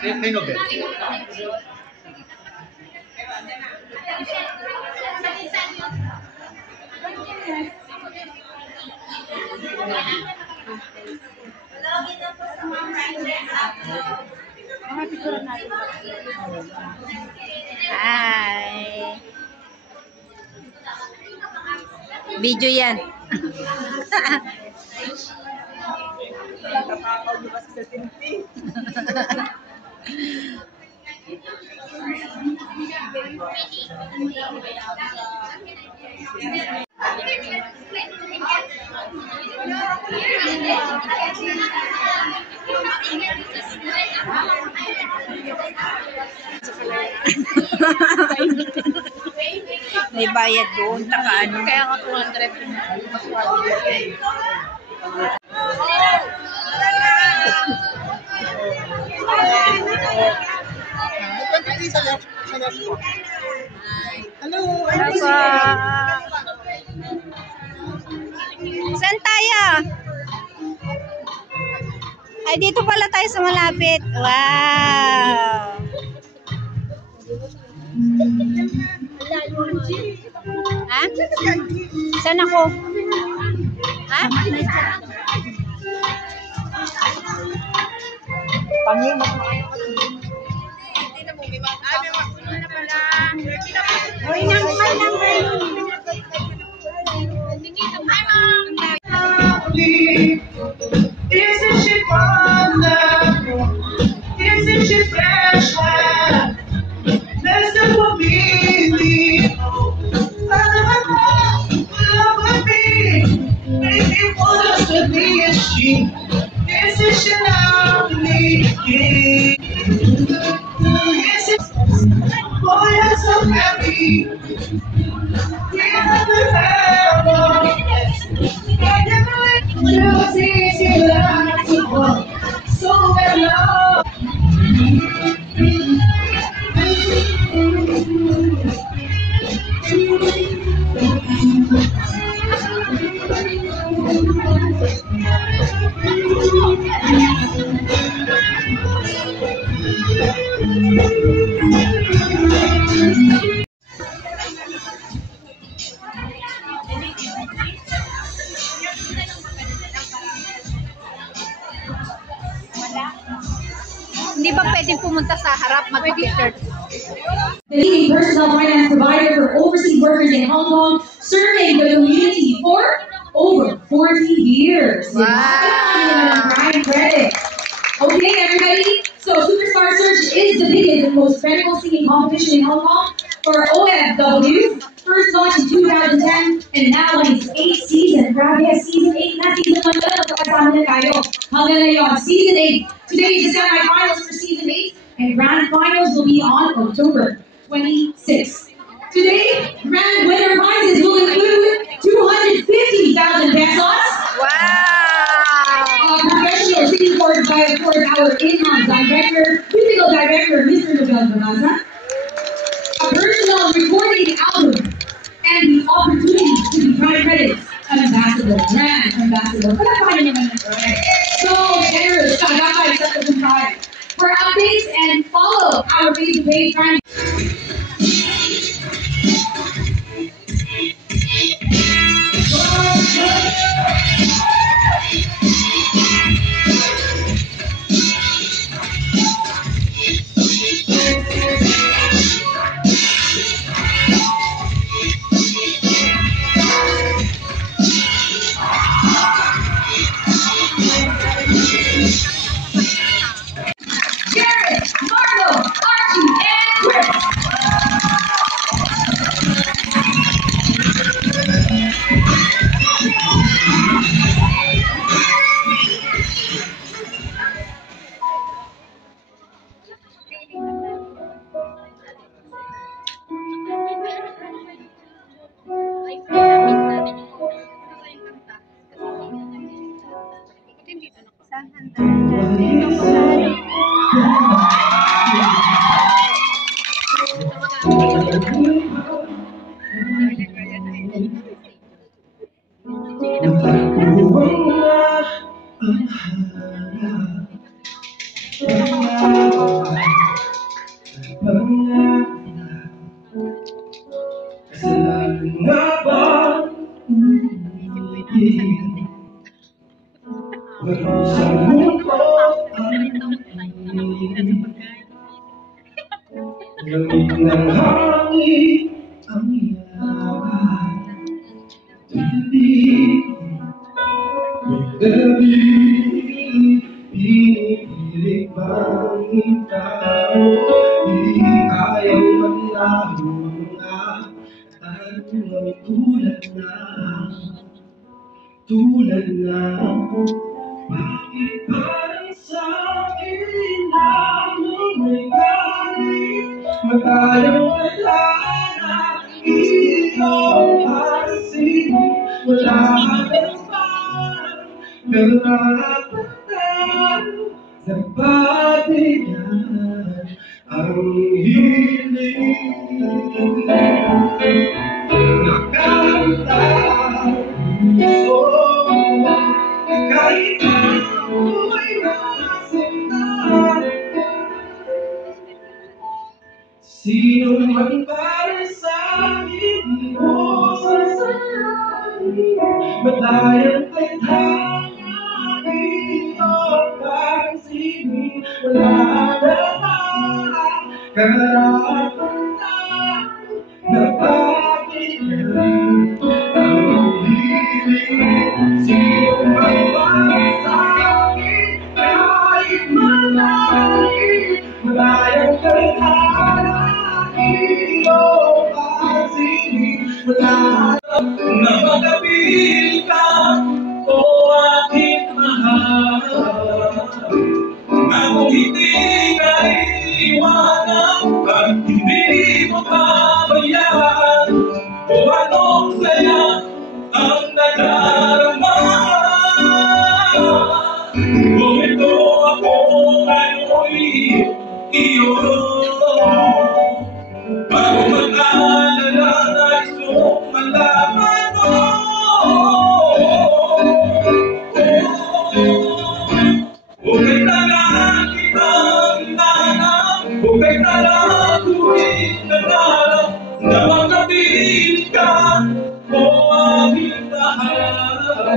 May Nobel. Hi. Video yan. May bayad doon, taka ano. Kaya nga 200. Hello. Saan tayo? Ay, dito pala tayo sa malapit. Wow! Ha? Saan ako? Ha? Pangimak. Uy, naman naman. Isn't she wonderful? Isn't she fresh? Let's do what we need. Love with me. Maybe what us to be is she. Isn't she lovely? Boy, I'm so happy. We have the power. So love. Hindi ba pwedeng pumunta sa harap mag-picture? The leading personal finance provider for overseas workers in Hong Kong, serving the community for over 40 years. Wow. Prime credit. Okay, everybody. So Superstar Search is the biggest and most credible singing competition in Hong Kong for OFW. First launched in 2010 and now in its 8th season. Grabe, season 8 na, season 1 na, napakasama na kayo. Hanggang ngayon, season 8. Today is the semi-finals for season 8 and grand finals will be on October 26th. Today, grand winner prizes will include 250,000 pesos. Wow! Professional singing course by, of course, our in-house director, musical director, Mr. Nobel Banaza. A personal recording album and the opportunity to be prime credit ambassador, brand ambassador. So generous, talaga sa tagumpay. For updates and follow our Facebook page, Prime. Jared, Marlo, Archie, and Chris. Kasalanan nga ba? Walang isang mundo lamig ng hangin ang yaman. May gabi pinipilit bang ikaw di kayang maglaho mga tanong tulad na bakit parang sa akin lamang may galit matayang wala na iyong asin wala kang parang karapatan na patingan ang hiling nakanta puso kahit ako'y nasaktan. Sino man para sa akin di mo sasalamin matayang tadhana iyong pagsibig wala naman karapatan na patingan ang hiling. Sino man para sa akin kahit malalim matayang tadhana iyong pagsibig wala na magapil ka o aking mahal na kung hindi ka iiwanan at hindi mo pabayaan o anong saya ang nadarama kung ito ako ngayon'y iyo bago mag-alala na isong malaman mo hukay talang kitang inanap hukay talang tuwing nanarap na magkapit ka o aking mahal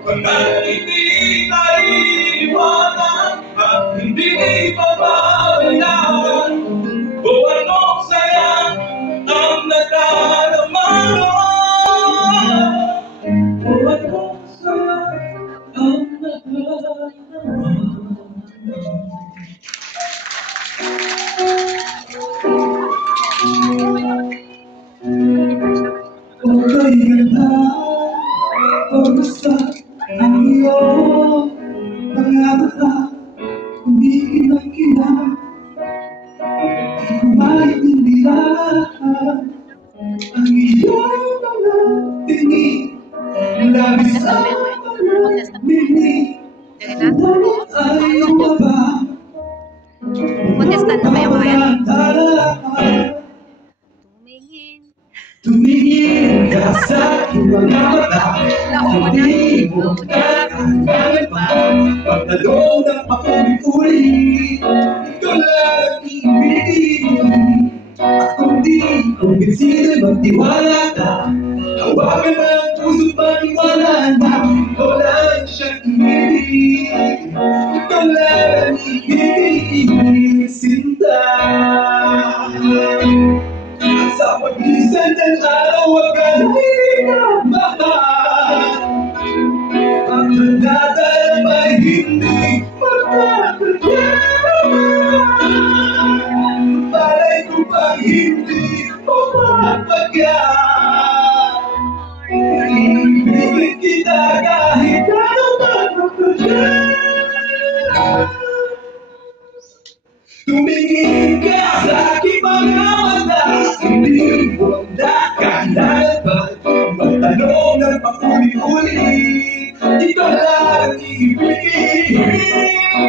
pagkat hindi ka iiwanan at hindi pababayaan o anong saya ang nadarama o anong saya ang nadarama. Okay ganda kamusta ang iyong mga mata umikinang-kinang di ko maintindihan ang iyong mga tingin labis ang pag-ibig ngunit ay bumaba Contestant na kayo mga yan. Tumingin ka sa aking mga mata hindi mo kakayanan pa pagtalong ng paulit-ulit ikaw lang ang ibigin at kung di kumbinsido'y magtiwala ka hawakan ang puso paniwala na ikaw lang siyang ibigin ikaw lang ang ibigin sinta sa pagisan ng araw wag ka na mahal ang nadadarama hindi magkakagyan palay ko pag hindi mo mapagyan ibigin kita kahit ano man magkagyan tumingin ka sa aking mga mata hindi mo nakalaban magtanong ng paulit-ulit ikaw lang ibigin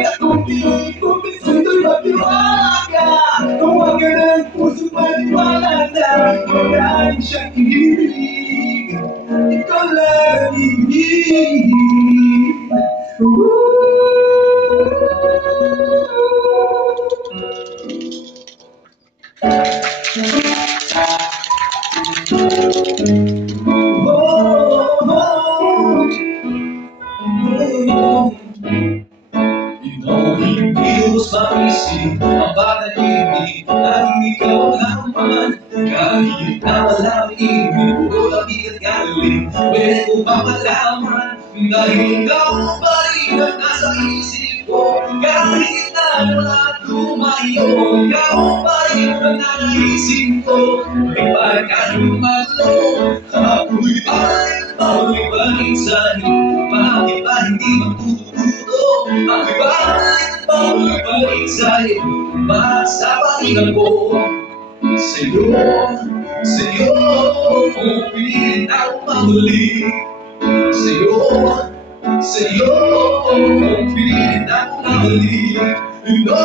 at kung di kumbinsido'y magtiwala ka huwag ka ng puso maniwala na ikaw lang siyang ibig ikaw lang ibig Lubos maisip ang panahimik ang ikaw naman. Kahit na walang ibig, puro lang bigat galing. Pwede ko ba malaman? Dahil ikaw pa rin ang nasa isip ko. Kahit na wala tumayo, ikaw pa rin ang nanaisip ko. May parang maglo, ako'y balik sa'yo. Bakit ba hindi magtututo? Ako'y balik sa'yo. Basta pahingan ko sa'yo, kung pilit ako mabalik. Sa'yo, kung pilit ako mabalik. No,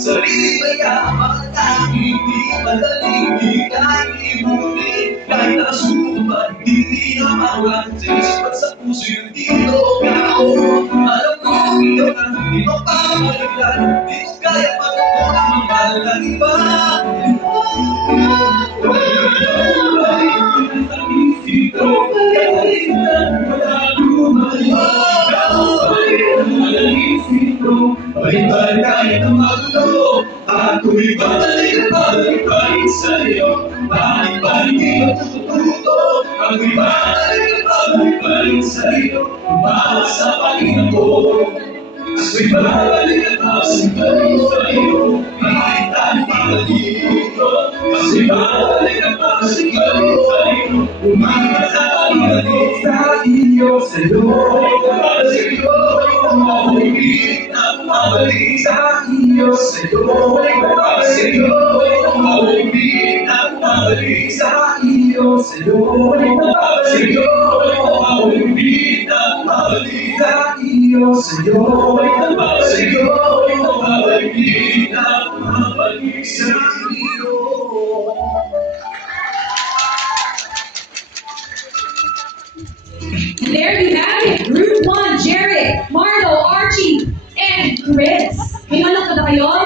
sarili mayaman na hindi madaling, di kahit ibunin. Kahit nakasuman, hindi na mawag sa isip at sa puso yung tilo ka. Alam ko, ikaw na hindi mapapalitan. Di ko kaya pagkukunan ng mahal ng iba. Kahit na wala lumayo, balik kahit ang magulo. Ako'y balik sa'yo. Balik di matututo. Ako'y balik sa'yo. Basta pahingan ko. Ako'y balik sa'yo. Kahit tayo makalito. Ako'y balik sa'yo. Umaga sa pahingan ko. Sa iyo, sa'yo. Mabalik sa iyo, sa'yo, sa'yo, mabalik sa iyo, sa'yo, sa'yo, mabalik sa iyo, sa'yo, sa'yo, mabalik sa iyo. And there you have it, Group 1, Jared, Marlo, Archie, and Chris. May manok na ba kayo?